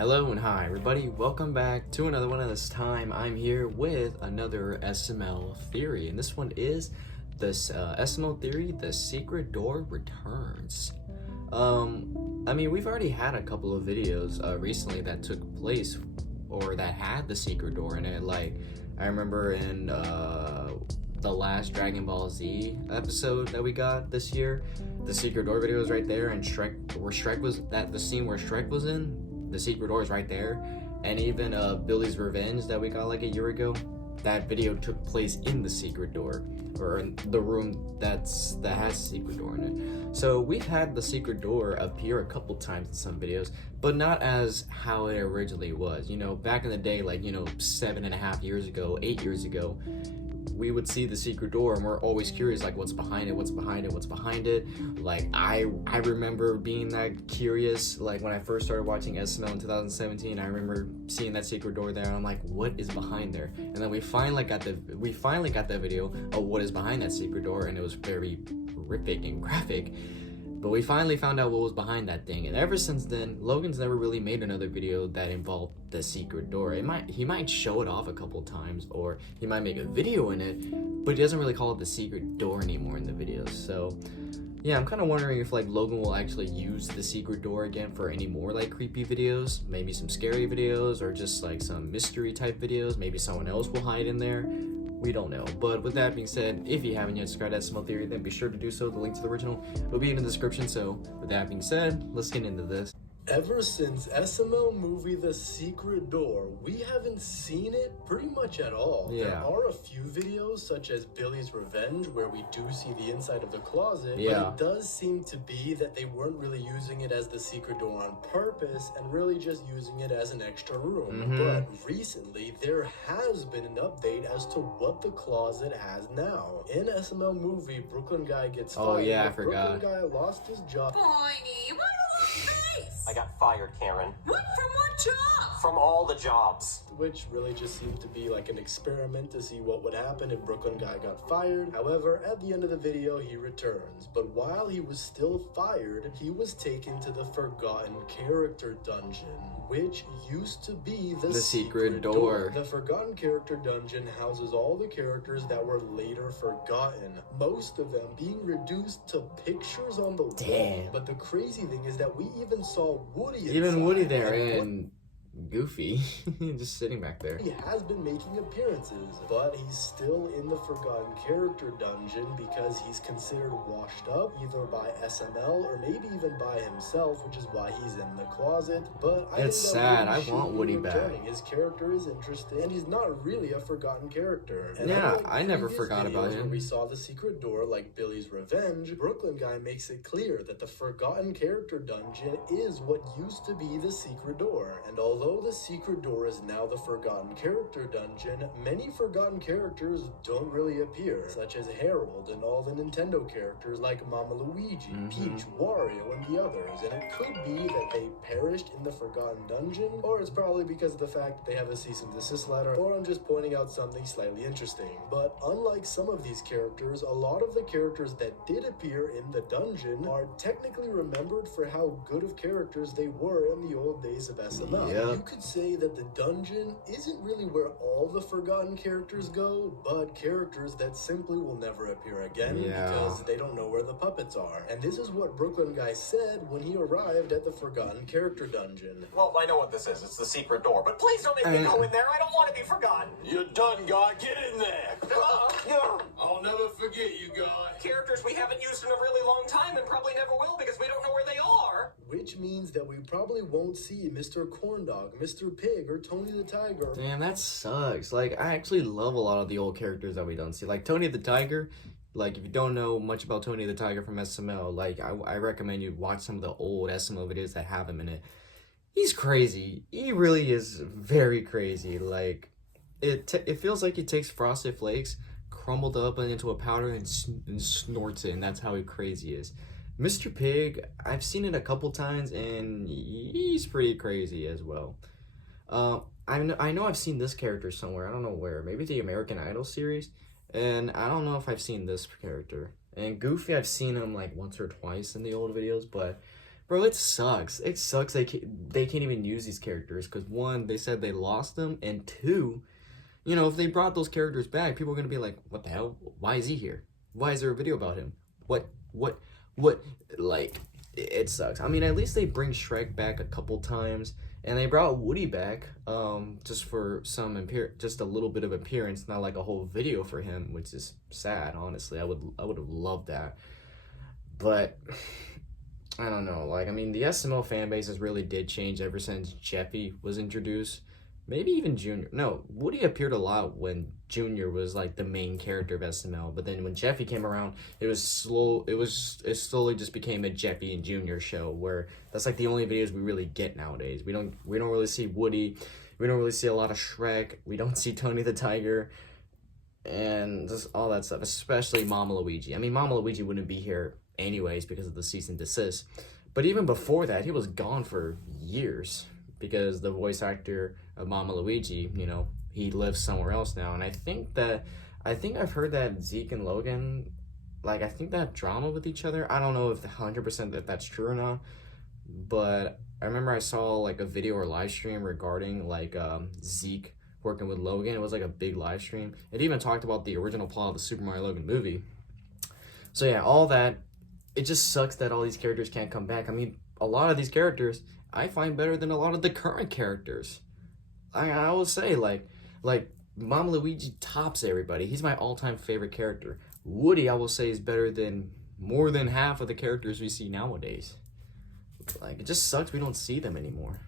Hello and hi everybody, welcome back to another one, and this time I'm here with another SML theory, and this one is this SML theory, the secret door returns. I mean, we've already had a couple of videos recently that took place or that had the secret door in it. Like, I remember in the last Dragon Ball Z episode that we got this year, the secret door video was right there, and the scene where Shrek was in, the secret door is right there. And even Billy's Revenge that we got like a year ago, that video took place in the secret door, or in the room that has secret door in it. So we've had the secret door appear a couple times in some videos, but not as how it originally was. You know, back in the day, like, you know, 7.5 years ago, 8 years ago, we would see the secret door and we're always curious, like, what's behind it, what's behind it, what's behind it. Like, I remember being that curious, like, when I first started watching SML in 2017. I remember seeing that secret door there, and I'm like, what is behind there? And then we finally got that video of what is behind that secret door, and it was very horrific and graphic. But we finally found out what was behind that thing, and ever since then, Logan's never really made another video that involved the secret door. He might show it off a couple times, or he might make a video in it, but he doesn't really call it the secret door anymore in the videos. So yeah, I'm kind of wondering if, like, Logan will actually use the secret door again for any more, like, creepy videos, maybe some scary videos, or just like some mystery type videos. Maybe someone else will hide in there. We don't know. But with that being said, if you haven't yet subscribed to SML Theory, then be sure to do so. The link to the original will be in the description. So with that being said, let's get into this. Ever since SML movie The Secret Door, we haven't seen it pretty much at all. Yeah. There are a few videos, such as Billy's Revenge, where we do see the inside of the closet, Yeah. but it does seem to be that they weren't really using it as the secret door on purpose, and really just using it as an extra room. But recently, there has been an update as to what the closet has now. In SML movie, Brooklyn Guy gets fired. Oh yeah, I forgot. Brooklyn Guy lost his job. Boiny, what a face! I got fired, Karen. What? From what job? From all the jobs. Which really just seemed to be like an experiment to see what would happen if Brooklyn Guy got fired. However, at the end of the video, he returns. But while he was still fired, he was taken to the Forgotten Character Dungeon, which used to be the secret door. The Forgotten Character Dungeon houses all the characters that were later forgotten, most of them being reduced to pictures on the wall. But the crazy thing is that we even saw Woody inside. Even Woody there, and Goofy just sitting back there. He has been making appearances, but he's still in the Forgotten Character Dungeon because he's considered washed up either by SML or maybe even by himself, which is why he's in the closet. But It's sad. I want Woody back. His character is interesting, and he's not really a forgotten character. And yeah, unlike I never previous forgot about videos where him. we saw the secret door like Billy's Revenge, Brooklyn Guy makes it clear that the Forgotten Character Dungeon is what used to be the secret door. And although the secret door is now the Forgotten Character Dungeon, many forgotten characters don't really appear, such as Harold and all the Nintendo characters like Mama Luigi, Peach, Wario, and the others. And it could be that they perished in the Forgotten Dungeon, or it's probably because of the fact that they have a cease and desist letter, or I'm just pointing out something slightly interesting. But unlike some of these characters, a lot of the characters that did appear in the dungeon are technically remembered for how good of characters they were in the old days of SML. Yep. You could say that the dungeon isn't really where all the forgotten characters go, but characters that simply will never appear again because they don't know where the puppets are. And this is what Brooklyn Guy said when he arrived at the Forgotten Character Dungeon. Well, I know what this is. It's the secret door. But please don't make me go in there. I don't want to be forgotten. You're done, God. Get in there. I'll never forget you, God. Characters we haven't used in a really long time and probably never will because we don't know where they are. Which means that we probably won't see Mr. Corndog, Mr. Pig, or Tony the Tiger. Damn, that sucks. Like, I actually love a lot of the old characters that we don't see. Like, Tony the Tiger, like, if you don't know much about Tony the Tiger from SML, like, I recommend you watch some of the old SML videos that have him in it. He's crazy. He really is very crazy. Like, it feels like he takes Frosted Flakes, crumbled up into a powder, and snorts it, and that's how crazy he is. Mr. Pig, I've seen it a couple times, and he's pretty crazy as well. I know I've seen this character somewhere. I don't know where. Maybe the American Idol series. And I don't know if I've seen this character. And Goofy, I've seen him like once or twice in the old videos, but Bro, it sucks. It sucks they can't even use these characters because one, they said they lost them, and two, you know, if they brought those characters back, people are gonna be like, what the hell? Why is he here? Why is there a video about him? What? Like, it sucks. I mean, at least they bring Shrek back a couple times, and they brought Woody back, just for just a little bit of appearance, not like a whole video for him, which is sad. Honestly, I would have loved that, but I don't know. Like, I mean, the SML fan bases really did change ever since Jeffy was introduced. Maybe even Junior. No, Woody appeared a lot when Junior was like the main character of SML. But then when Jeffy came around, it slowly just became a Jeffy and Junior show where that's like the only videos we really get nowadays. We don't really see Woody. We don't really see a lot of Shrek. We don't see Tony the Tiger. And just all that stuff, especially Mama Luigi. I mean, Mama Luigi wouldn't be here anyways because of the cease and desist. But even before that, he was gone for years because the voice actor of Mama Luigi, you know, he lives somewhere else now. And I think I've heard that Zeke and Logan, like, I think they have drama with each other. I don't know if 100% that that's true or not, but I remember I saw like a video or live stream regarding like Zeke working with Logan. It was like a big live stream. It even talked about the original plot of the Super Mario Logan movie. So yeah, all that, it just sucks that all these characters can't come back. I mean, a lot of these characters I find better than a lot of the current characters. I will say, like Mama Luigi tops everybody. He's my all-time favorite character. Woody, I will say, is better than more than half of the characters we see nowadays. Like, it just sucks we don't see them anymore.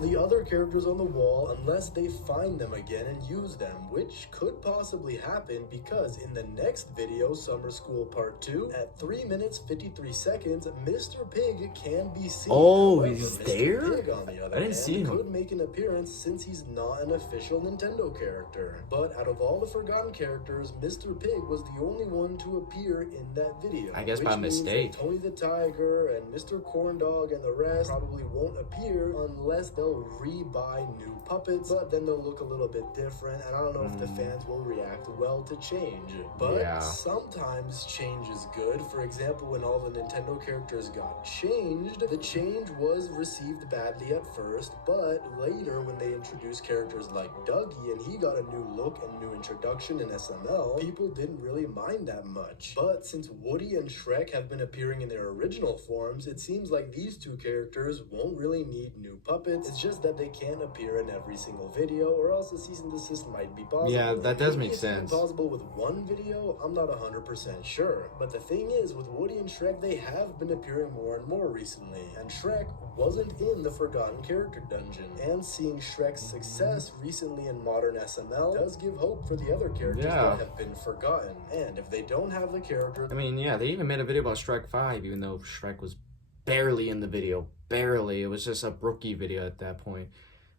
The other characters on the wall unless they find them again and use them, which could possibly happen because in the next video, Summer School Part 2, at 3 minutes 53 seconds, Mr. Pig can be seen. Oh, However, he's Mr. there? Pig, on the other I didn't hand, see him. could make an appearance since he's not an official Nintendo character. But out of all the forgotten characters, Mr. Pig was the only one to appear in that video. I guess by mistake. Tony the Tiger and Mr. Corndog and the rest probably won't appear unless they'll rebuy new puppets, but then they'll look a little bit different, and I don't know if the fans will react well to change. But yeah, sometimes change is good. For example, when all the Nintendo characters got changed, the change was received badly at first, but later when they introduced characters like Dougie and he got a new look and new introduction in SML, people didn't really mind that much. But since Woody and Shrek have been appearing in their original forms, it seems like these two characters won't really need new puppets. It's just that they can't appear in every single video, or else the cease and desist might be possible. Yeah, that does Maybe make it's sense. possible with one video, I'm not 100% sure. But the thing is, with Woody and Shrek, they have been appearing more and more recently, and Shrek wasn't in the Forgotten Character Dungeon. And seeing Shrek's success recently in modern SML does give hope for the other characters that have been forgotten. And if they don't have the character... I mean, yeah, they even made a video about Shrek 5, even though Shrek was barely in the video. Barely. It was just a rookie video at that point.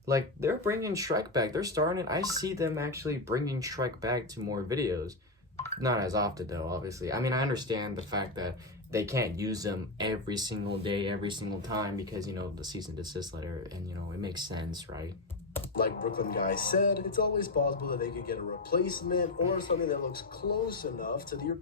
Like, they're bringing Shrek back. They're starting. I see them actually bringing Shrek back to more videos. Not as often, though, obviously. I mean, I understand the fact that they can't use them every single day, every single time, because, you know, the cease and desist letter, and, you know, it makes sense, right? Like Brooklyn Guy said, it's always possible that they could get a replacement or something that looks close enough to the...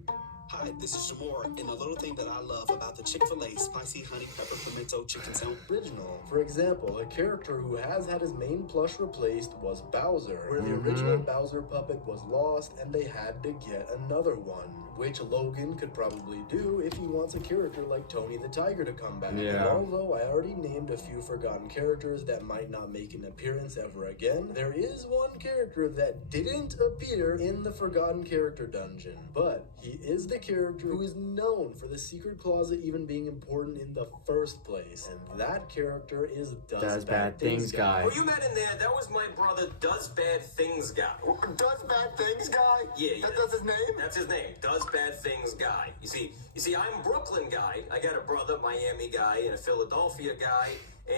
Hi, this is Jamora, and a little thing that I love about the Chick-fil-A spicy honey pepper pimento chicken sandwich. Original. For example, a character who has had his main plush replaced was Bowser, where the original Bowser puppet was lost and they had to get another one, which Logan could probably do if he wants a character like Tony the Tiger to come back. Yeah. And although I already named a few forgotten characters that might not make an appearance ever again, there is one character that didn't appear in the Forgotten Character Dungeon, but he is the character who is known for the secret closet even being important in the first place, and that character is Does Bad Things Guy. Were you met in there? That was my brother, Does Bad Things Guy. Does Bad Things Guy? Yeah. That's his name? That's his name, Does Bad Things Guy. You see, I'm Brooklyn Guy. I got a brother, Miami Guy, and a Philadelphia Guy.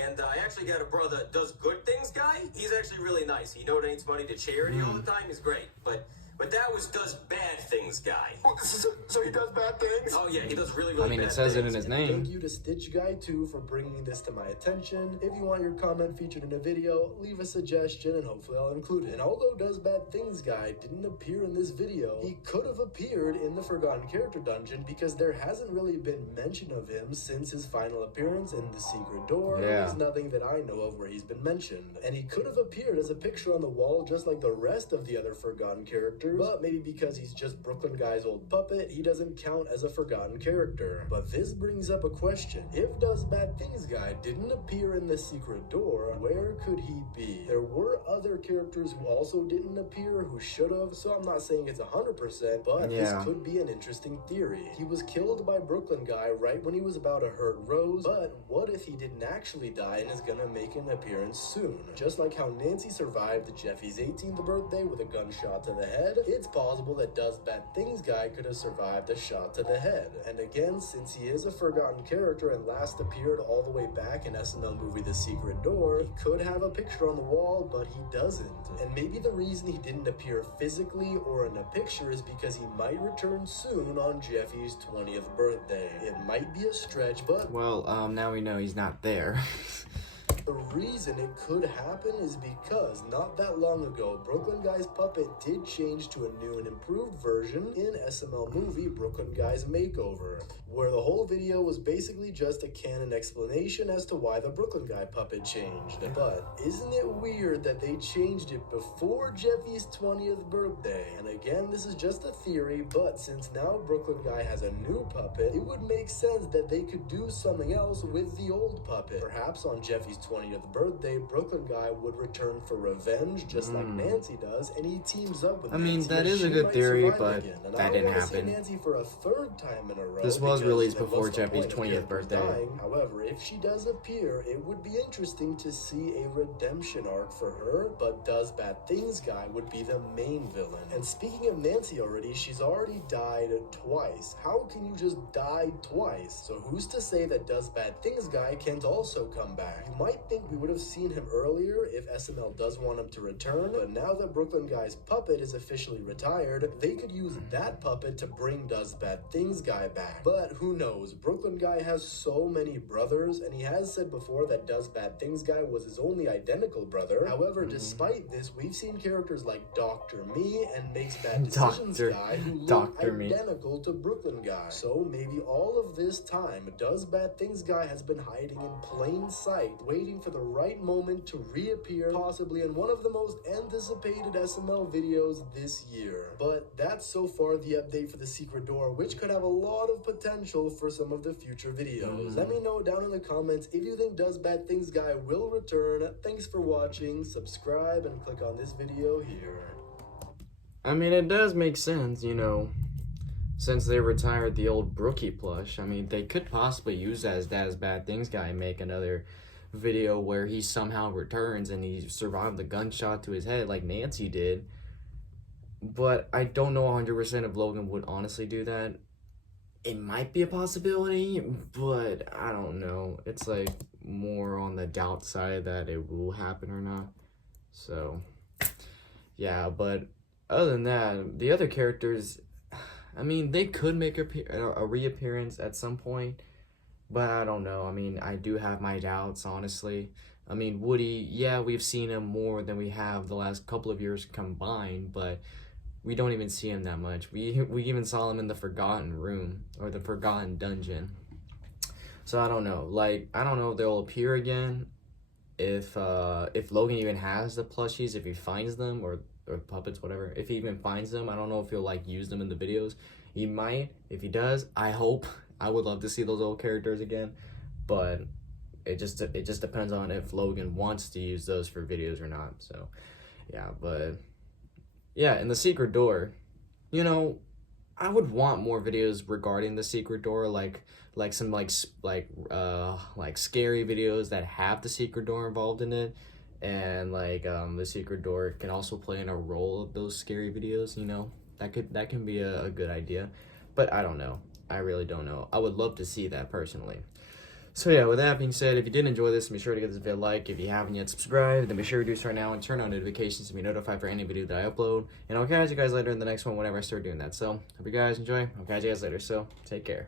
And I actually got a brother, Does Good Things Guy. He's actually really nice. He donates money to charity all the time. He's great. But But that was Does Bad Things guy. So he does bad things? Oh yeah, he does really, really I mean, bad it says it things. in his Thank name. you to Stitch Guy 2 for bringing this to my attention. If you want your comment featured in a video, leave a suggestion and hopefully I'll include it. And although Does Bad Things Guy didn't appear in this video, he could have appeared in the Forgotten Character Dungeon because there hasn't really been mention of him since his final appearance in The Secret Door. Yeah. There's nothing that I know of where he's been mentioned. And he could have appeared as a picture on the wall just like the rest of the other Forgotten characters, but maybe because he's just Brooklyn Guy's old puppet, he doesn't count as a Forgotten character. But this brings up a question. If Does Bad Things Guy didn't appear in The Secret Door, where could he be? There were other characters who also didn't appear who should have, so I'm not saying it's 100%, but this Yeah. could be an interesting theory. He was killed by Brooklyn Guy right when he was about to hurt Rose, but what if he didn't actually die and is gonna make an appearance soon? Just like how Nancy survived Jeffy's 18th birthday with a gunshot to the head, it's possible that Does Bad Things Guy could have survived a shot to the head. And again, since he is a forgotten character and last appeared all the way back in SML movie The Secret Door, he could have a picture on the wall, but he doesn't. And maybe the reason he didn't appear physically or in a picture is because he might return soon on Jeffy's 20th birthday. It might be a stretch, but Well, now we know he's not there. the reason it could happen is because not that long ago, Brooklyn Guy's puppet did change to a new and improved version in SML movie Brooklyn Guy's Makeover, where the whole video was basically just a canon explanation as to why the Brooklyn Guy puppet changed. But isn't it weird that they changed it before Jeffy's 20th birthday? And again, this is just a theory, but since now Brooklyn Guy has a new puppet, it would make sense that they could do something else with the old puppet. Perhaps on Jeffy's 20th birthday, Brooklyn Guy would return for revenge, just like Nancy does, and he teams up with I mean, Nancy, that and is a she good might theory, survive but again. And that I don't didn't wanna see happen. Nancy for a third time in a row. This was because released then before what's the Jeffy's point of 20th characters birthday. dying? However, if she does appear, it would be interesting to see a redemption arc for her, but Does Bad Things Guy would be the main villain. And speaking of Nancy already, she's already died twice. How can you just die twice? So who's to say that Does Bad Things Guy can't also come back? You might think we would have seen him earlier if SML does want him to return, but now that Brooklyn Guy's puppet is officially retired, they could use that puppet to bring Does Bad Things Guy back. But who knows? Brooklyn Guy has so many brothers, and he has said before that Does Bad Things Guy was his only identical brother. However, despite this, we've seen characters like Dr. Me and Makes Bad Decisions Guy who look Dr. Me. identical to Brooklyn Guy. So maybe all of this time, Does Bad Things Guy has been hiding in plain sight, waiting for the right moment to reappear, possibly in one of the most anticipated SML videos this year. But that's so far the update for The Secret Door, which could have a lot of potential for some of the future videos. Let me know down in the comments if you think Does Bad Things Guy will return. Thanks for watching, subscribe, and click on this video here. I mean, it does make sense, you know, since they retired the old Brookie plush. I mean, they could possibly use that as Does Bad Things Guy and make another video where he somehow returns and he survived the gunshot to his head like Nancy did. But I don't know 100% if Logan would honestly do that. It might be a possibility, but I don't know. It's like more on the doubt side that it will happen or not. So, yeah, but other than that, the other characters, I mean, they could make a reappearance at some point, but I don't know. I mean, I do have my doubts, honestly. I mean, Woody, yeah, we've seen him more than we have the last couple of years combined, but we don't even see him that much. We even saw him in the Forgotten Room, or the Forgotten Dungeon. So I don't know. Like, I don't know if they'll appear again. If Logan even has the plushies, if he finds them, or puppets, whatever. If he even finds them, I don't know if he'll like use them in the videos. He might. If he does, I hope. I would love to see those old characters again, but it just depends on if Logan wants to use those for videos or not. So yeah, but yeah, in The Secret Door, you know, I would want more videos regarding The Secret Door, like some like scary videos that have The Secret Door involved in it, and like The Secret Door can also play in a role of those scary videos. You know, that can be a good idea, but I don't know. I really don't know. I would love to see that personally. So yeah, with that being said, if you did enjoy this, be sure to give this video a like. If you haven't yet subscribed, then be sure to do so right now and turn on notifications to be notified for any video that I upload. And I'll catch you guys later in the next one whenever I start doing that. So, hope you guys enjoy. I'll catch you guys later. So, take care.